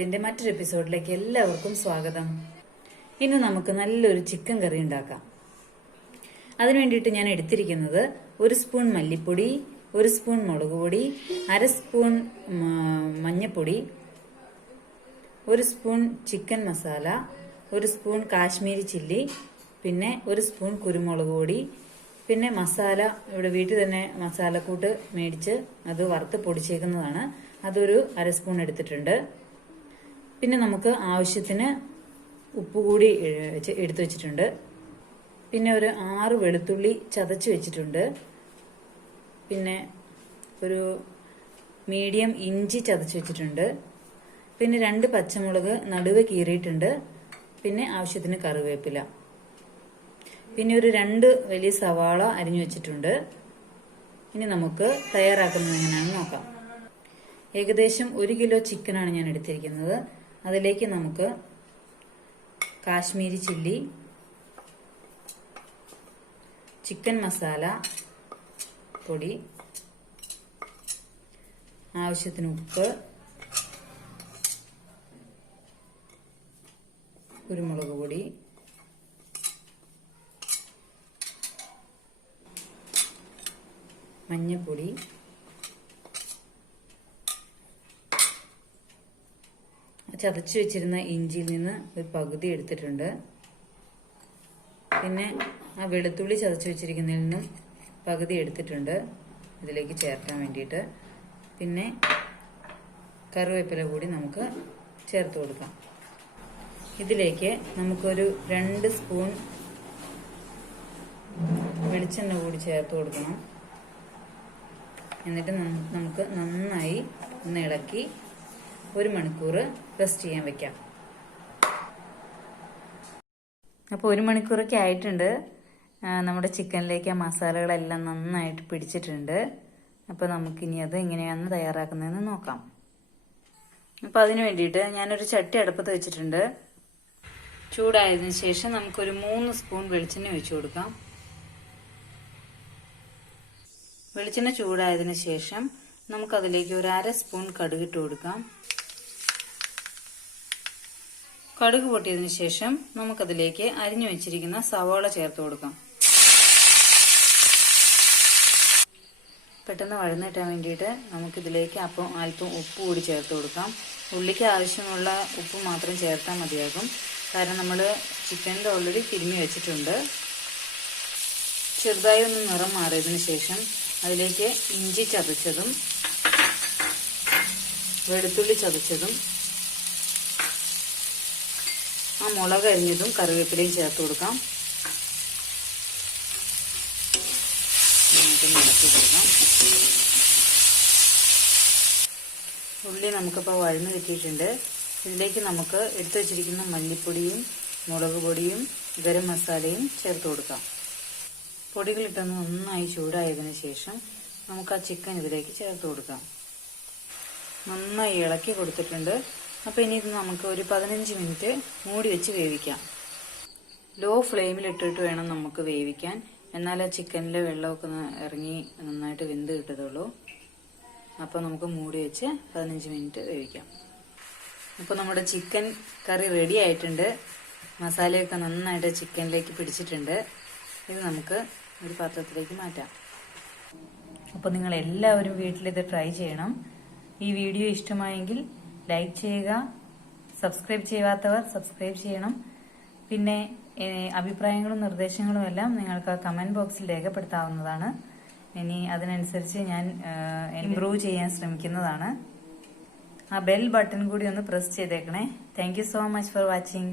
വേൾഡിന്റെ മറ്റൊരു എപ്പിസോഡിലേക്ക് എല്ലാവർക്കും സ്വാഗതം. ഇന്ന് നമുക്ക് നല്ലൊരു ചിക്കൻ കറി ഉണ്ടാക്കാം. അതിനു വേണ്ടിയിട്ട് ഞാൻ എടുത്തിരിക്കുന്നത് 1 സ്പൂൺ മല്ലിപ്പൊടി, 1 സ്പൂൺ മുളക് പൊടി, 1/2 സ്പൂൺ മഞ്ഞൾപ്പൊടി, 1 spoon chicken masala, 1 spoon Kashmiri chilli, പിന്നെ 1 സ്പൂൺ കുരുമുളക് പൊടി, പിന്നെ മസാല. ഇവിടെ വീട്ടിൽ തന്നെ മസാലക്കൂട്ട് മേടിച്ച് അത് വറുത്ത് പൊടിച്ചേക്കുന്നതാണ്. അതൊരു 1/2 സ്പൂൺ എടുത്തിട്ടുണ്ട്. പിന്നെ നമുക്ക് ആവശ്യത്തിന് ഉപ്പ് കൂടി എടുത്തു വെച്ചിട്ടുണ്ട്. പിന്നെ ഒരു 6 വെളുത്തുള്ളി ചതച്ച് വെച്ചിട്ടുണ്ട്. പിന്നെ ഒരു മീഡിയം ഇഞ്ചി ചതച്ച് വെച്ചിട്ടുണ്ട്. പിന്നെ 2 പച്ചമുളക് നടുവ് കീറിയിട്ടുണ്ട്. പിന്നെ ആവശ്യത്തിന് കറിവേപ്പില. പിന്നെ ഒരു 2 വലിയ സവാള അരിഞ്ഞു വെച്ചിട്ടുണ്ട്. ഇനി നമുക്ക് തയ്യാറാക്കുന്നത് എങ്ങനെയാണെന്ന് നോക്കാം. ഏകദേശം 1 കിലോ ചിക്കനാണ് ഞാൻ എടുത്തിരിക്കുന്നത്. അതിലേക്ക് നമുക്ക് കാശ്മീരി ചില്ലി, ചിക്കൻ മസാല പൊടി, ആവശ്യത്തിന് ഉപ്പ്, കുരുമുളക് പൊടി, മഞ്ഞൾപ്പൊടി, ചതച്ചു വെച്ചിരുന്ന ഇഞ്ചിയിൽ നിന്ന് ഒരു പകുതി എടുത്തിട്ടുണ്ട്. പിന്നെ ആ വെളുത്തുള്ളി ചതച്ചു വെച്ചിരിക്കുന്നതിൽ നിന്നും പകുതി എടുത്തിട്ടുണ്ട് ഇതിലേക്ക് ചേർക്കാൻ വേണ്ടിയിട്ട്. പിന്നെ കറിവേപ്പില കൂടി നമുക്ക് ചേർത്ത് കൊടുക്കാം. ഇതിലേക്ക് നമുക്കൊരു 2 സ്പൂൺ വെളിച്ചെണ്ണ കൂടി ചേർത്ത് കൊടുക്കണം. എന്നിട്ട് നമുക്ക് നന്നായി ഒന്ന് ഇളക്കി 1 മണിക്കൂർ റെസ്റ്റ് ചെയ്യാൻ വെക്കാം. അപ്പോൾ 1 മണിക്കൂറൊക്കെ ആയിട്ടുണ്ട്. നമ്മുടെ ചിക്കനിലേക്ക് ആ മസാലകളെല്ലാം നന്നായിട്ട് പിടിച്ചിട്ടുണ്ട്. അപ്പോൾ നമുക്കിനി അത് എങ്ങനെയാണ് തയ്യാറാക്കുന്നതെന്ന് നോക്കാം. അപ്പോൾ അതിന് വേണ്ടിയിട്ട് ഞാനൊരു ചട്ടി അടുപ്പത്ത് വെച്ചിട്ടുണ്ട്. ചൂടായതിനു ശേഷം നമുക്കൊരു 3 സ്പൂൺ വെളിച്ചെണ്ണ ഒഴിച്ചു കൊടുക്കാം. വെളിച്ചെണ്ണ ചൂടായതിനു ശേഷം നമുക്കതിലേക്ക് ഒരു 1/2 സ്പൂൺ കടുകിട്ട് കൊടുക്കാം. കടുക് പൊട്ടിയതിനു ശേഷം നമുക്കതിലേക്ക് അരിഞ്ഞു വെച്ചിരിക്കുന്ന സവാള ചേർത്ത് കൊടുക്കാം. പെട്ടെന്ന് വഴന്ന് കിട്ടാൻ വേണ്ടിയിട്ട് നമുക്കിതിലേക്ക് അല്പം ഉപ്പ് കൂടി ചേർത്ത് കൊടുക്കാം. ഉള്ളിക്ക് ആവശ്യമുള്ള ഉപ്പ് മാത്രം ചേർത്താൽ മതിയാകും. കാരണം നമ്മൾ ചിക്കനിൽ ഓൾറെഡി തിരുമ്മി വെച്ചിട്ടുണ്ട്. ചെറുതായി ഒന്ന് നിറം മാറിയതിനു ശേഷം അതിലേക്ക് ഇഞ്ചി ചതച്ചതും വെളുത്തുള്ളി ചതച്ചതും ആ മുളക് അരിഞ്ഞതും കറിവേപ്പിലയും ചേർത്ത് കൊടുക്കാം. ഇളക്കി കൊടുക്കാം. ഉള്ളി നമുക്കിപ്പോൾ വഴന്ന് കിട്ടിയിട്ടുണ്ട്. ഇതിലേക്ക് നമുക്ക് എടുത്തു വച്ചിരിക്കുന്ന മല്ലിപ്പൊടിയും മുളക് പൊടിയും ഗരം മസാലയും ചേർത്ത് കൊടുക്കാം. പൊടികളിട്ടൊന്ന് നന്നായി ചൂടായതിനു ശേഷം നമുക്ക് ആ ചിക്കൻ ഇതിലേക്ക് ചേർത്ത് കൊടുക്കാം. നന്നായി ഇളക്കി കൊടുത്തിട്ടുണ്ട്. അപ്പോൾ ഇനി ഇത് നമുക്ക് ഒരു 15 മിനിറ്റ് മൂടി വെച്ച് വേവിക്കാം. ലോ ഫ്ലെയിമിൽ ഇട്ടിട്ട് വേണം നമുക്ക് വേവിക്കാൻ. എന്നാലേ ചിക്കനിലെ വെള്ളമൊക്കെ ഇറങ്ങി നന്നായിട്ട് വെന്ത് കിട്ടത്തുള്ളൂ. അപ്പോൾ നമുക്ക് മൂടി വെച്ച് 15 മിനിറ്റ് വേവിക്കാം. അപ്പോൾ നമ്മുടെ ചിക്കൻ കറി റെഡി ആയിട്ടുണ്ട്. മസാലയൊക്കെ നന്നായിട്ട് ചിക്കനിലേക്ക് പിടിച്ചിട്ടുണ്ട്. ഇത് നമുക്ക് ഒരു പാത്രത്തിലേക്ക് മാറ്റാം. അപ്പോൾ നിങ്ങൾ എല്ലാവരും വീട്ടിലിത് ട്രൈ ചെയ്യണം. ഈ വീഡിയോ ഇഷ്ടമായെങ്കിൽ ലൈക്ക് ചെയ്യുക. സബ്സ്ക്രൈബ് ചെയ്യാത്തവർ സബ്സ്ക്രൈബ് ചെയ്യണം. പിന്നെ അഭിപ്രായങ്ങളും നിർദ്ദേശങ്ങളും എല്ലാം നിങ്ങൾക്ക് കമന്റ് ബോക്സിൽ രേഖപ്പെടുത്താവുന്നതാണ്. ഇനി അതിനനുസരിച്ച് ഞാൻ ഇംപ്രൂവ് ചെയ്യാൻ ശ്രമിക്കുന്നതാണ്. ആ ബെൽ ബട്ടൺ കൂടി ഒന്ന് പ്രസ് ചെയ്തേക്കണേ. Thank you so much for watching.